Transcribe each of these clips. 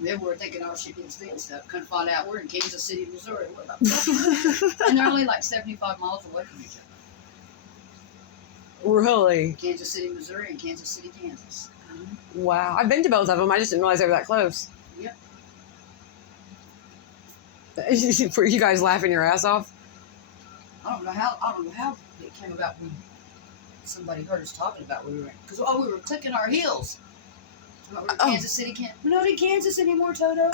Then we're thinking our shipping state and stuff. Couldn't find out we're in Kansas City, Missouri. What about and they're only like 75 miles away from each other. Really? Kansas City, Missouri, and Kansas City, Kansas. Wow. I've been to both of them. I just didn't realize they were that close. Yep. Were you guys laughing your ass off? I don't know how it came about when somebody heard us talking about where we were. Because we were clicking our heels. We're in Kansas City, we're not in Kansas anymore, Toto.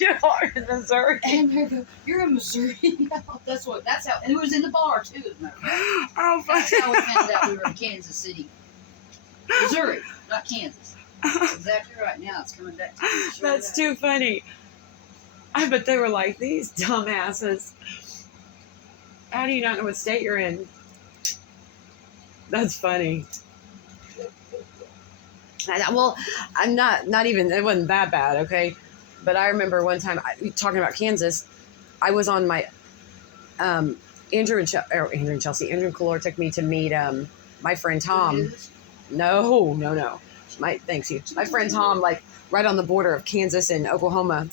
You are in Missouri. And they go, you're in Missouri now. That's how, and it was in the bar too, as a matter of fact. Oh, That's how we found out we were in Kansas City, Missouri, not Kansas. That's exactly right. Now it's coming back to me. Sure That's too funny. I bet they were like, these dumbasses. How do you not know what state you're in? That's funny. Well, I'm not even, it wasn't that bad, okay? But I remember one time, talking about Kansas, I was on my, Andrew and Chelsea, Andrew and Calor took me to meet my friend Tom. No. Thanks you. My friend Tom, like, right on the border of Kansas and Oklahoma,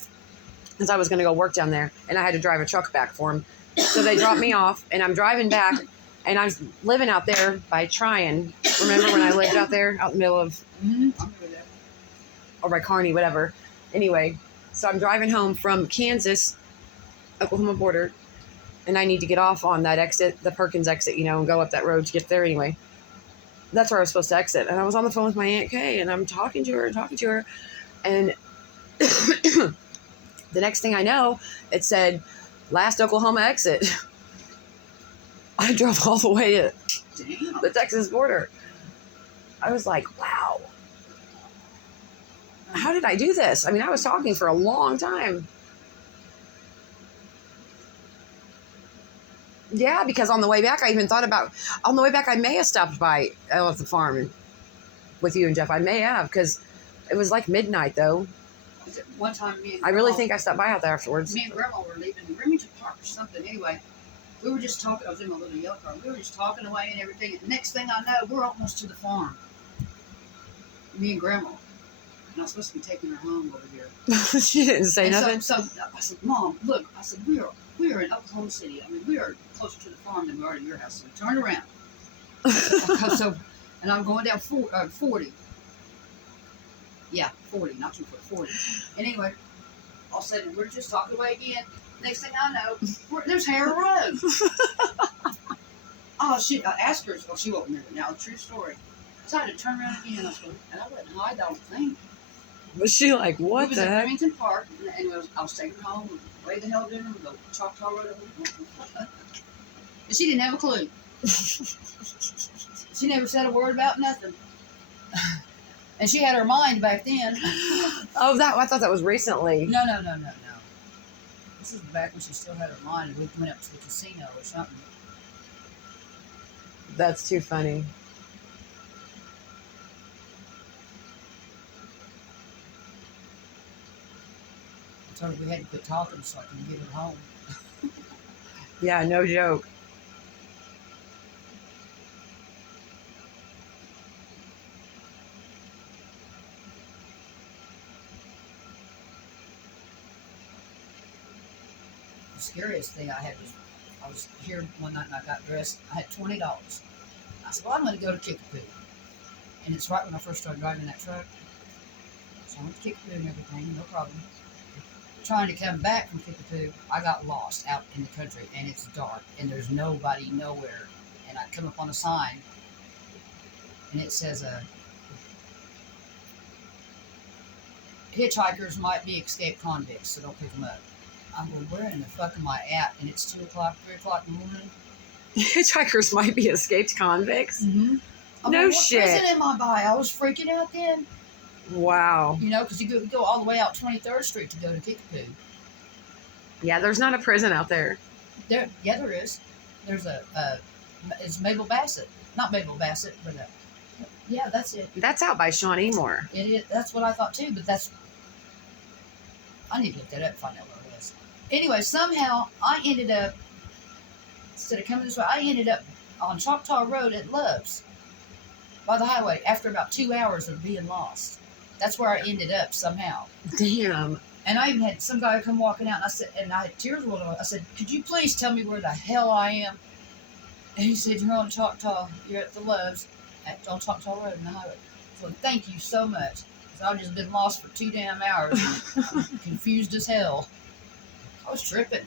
because I was going to go work down there, and I had to drive a truck back for him. So they dropped me off, and I'm driving back, and I'm living out there by Tryon. Remember when I lived out there, out in the middle of, or by Kearney, whatever. Anyway, so I'm driving home from Kansas, Oklahoma border, and I need to get off on that exit, the Perkins exit, and go up that road to get there anyway. That's where I was supposed to exit. And I was on the phone with my Aunt Kay, and I'm talking to her, and the next thing I know, it said, last Oklahoma exit. I drove all the way to the Texas border. I was like, wow. How did I do this? I mean, I was talking for a long time. Yeah, because on the way back, I even thought about, on the way back, I may have stopped by at the farm with you and Jeff. I may have, because it was like midnight, though. One time, me and I really think I stopped by out there afterwards. Me and Grandma were leaving Remington Park or something. Anyway, we were just talking. I was in my little yellow car. We were just talking away and everything. And next thing I know, we're almost to the farm. Me and Grandma. And I was supposed to be taking her home over here. She didn't say and nothing. So I said, Mom, look. I said, we are in Oklahoma City. I mean, we are closer to the farm than we are to your house. So we turned around. And I'm going down 40. Yeah, 40, not 240, 40. And anyway, all of a sudden, we're just talking away again. Next thing I know, there's Harrow Road. Oh, shit. I asked her, well, she won't remember now. True story. So I had to turn around again, and I wouldn't hide, I don't think. Was she like, what the heck? We was at Remington Park, and I was taking her home, way the hell doing her, go Choctaw Road. And she didn't have a clue. She never said a word about nothing. And she had her mind back then. Oh, I thought that was recently. No. This is back when she still had her mind, and we went up to the casino or something. That's too funny. I told her we had to quit talking so I can get her home. Yeah, no joke. The scariest thing I had was, I was here one night and I got dressed. I had $20. I said, well, I'm going to go to Kickapoo. And it's right when I first started driving that truck. So I went to Kickapoo and everything, no problem. Trying to come back from Kickapoo, I got lost out in the country, and it's dark, and there's nobody nowhere. And I come up on a sign, and it says, hitchhikers might be escaped convicts, so don't pick them up. I'm going, where in the fuck am I at? And it's 2 o'clock, 3 o'clock in the morning. Hitchhikers might be escaped convicts? Mm-hmm. No shit. What prison am I by? I was freaking out then. Wow. Because you go all the way out 23rd Street to go to Kickapoo. Yeah, there's not a prison out there. There is. There's it's Mabel Bassett. Not Mabel Bassett, but yeah, that's it. That's out by Shawnee Moore. It is. That's what I thought too, but I need to look that up and find out what it was. Anyway, somehow I ended up, instead of coming this way, I ended up on Choctaw Road at Love's by the highway after about 2 hours of being lost. That's where I ended up somehow. Damn. And I even had some guy come walking out, and I said, and I had tears rolling on. I said, "Could you please tell me where the hell I am?" And he said, "You're on Choctaw. You're at the Loves, on Choctaw Road in the highway." So thank you so much. Cause I've just been lost for 2 damn hours, confused as hell. I was tripping.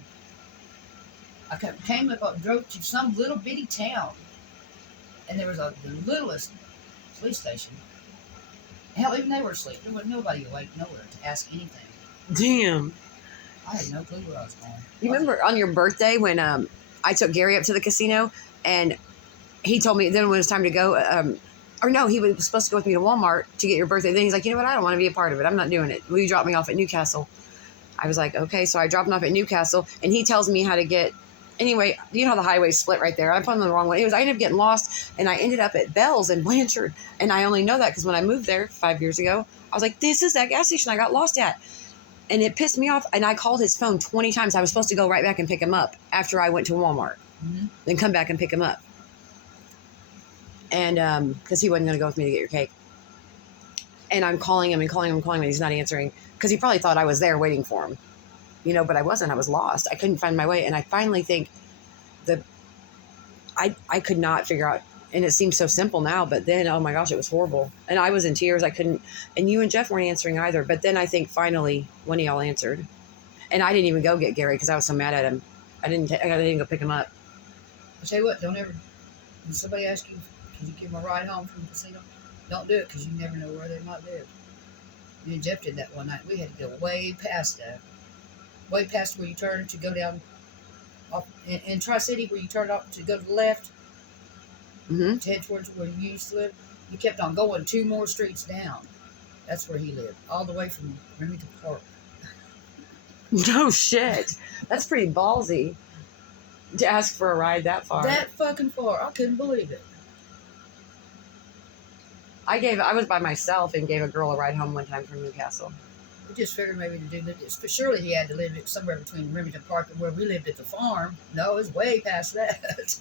I came up, drove to some little bitty town, and there was the littlest police station. Hell, even they were asleep. There was nobody awake nowhere to ask anything. Damn. I had no clue where I was going. You remember on your birthday when I took Gary up to the casino and he told me then when it was time to go, or no, he was supposed to go with me to Walmart to get your birthday. Then he's like, you know what? I don't want to be a part of it. I'm not doing it. Will you drop me off at Newcastle? I was like, okay. So I dropped him off at Newcastle and he tells me how to get, anyway, you know how the highway's split right there. I put him the wrong way. I ended up getting lost and I ended up at Bell's in Blanchard. And I only know that because when I moved there 5 years ago, I was like, this is that gas station I got lost at. And it pissed me off. And I called his phone 20 times. I was supposed to go right back and pick him up after I went to Walmart. Mm-hmm. Then come back and pick him up. And because he wasn't going to go with me to get your cake. And I'm calling him and calling him and calling him. And he's not answering because he probably thought I was there waiting for him. You know, but I wasn't. I was lost. I couldn't find my way. And I finally think I could not figure out. And it seems so simple now. But then, oh my gosh, it was horrible. And I was in tears. I couldn't. And you and Jeff weren't answering either. But then I think finally one of y'all answered. And I didn't even go get Gary because I was so mad at him. I didn't go pick him up. I'll tell you what, don't ever, when somebody asks you, can you give them a ride home from the casino? Don't do it because you never know where they might live. Me and Jeff did that one night. We had to go way past where you turn to go down off, in Tri-City where you turn off to go to the left, Mm-hmm. to head towards where you used to live. He kept on going 2 more streets down. That's where he lived, all the way from Remington Park. No shit. That's pretty ballsy to ask for a ride that far. That fucking far. I couldn't believe it. I was by myself and gave a girl a ride home one time from Newcastle. We just figured maybe to do this. But surely he had to live somewhere between Remington Park and where we lived at the farm. No, it's way past that.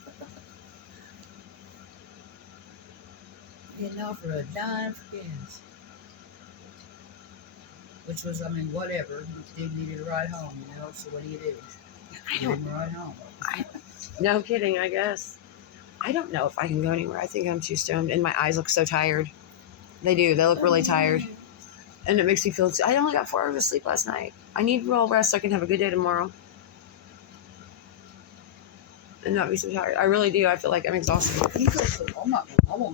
Getting off for a dime for gas. Which was, I mean, whatever. He needed a ride home, you know, so what do you do? Give him a ride home. No kidding, I guess. I don't know if I can go anywhere. I think I'm too stoned and my eyes look so tired. They do. They look really tired. And it makes me feel, I only got 4 hours of sleep last night. I need real rest so I can have a good day tomorrow. And not be so tired. I really do. I feel like I'm exhausted. I won't go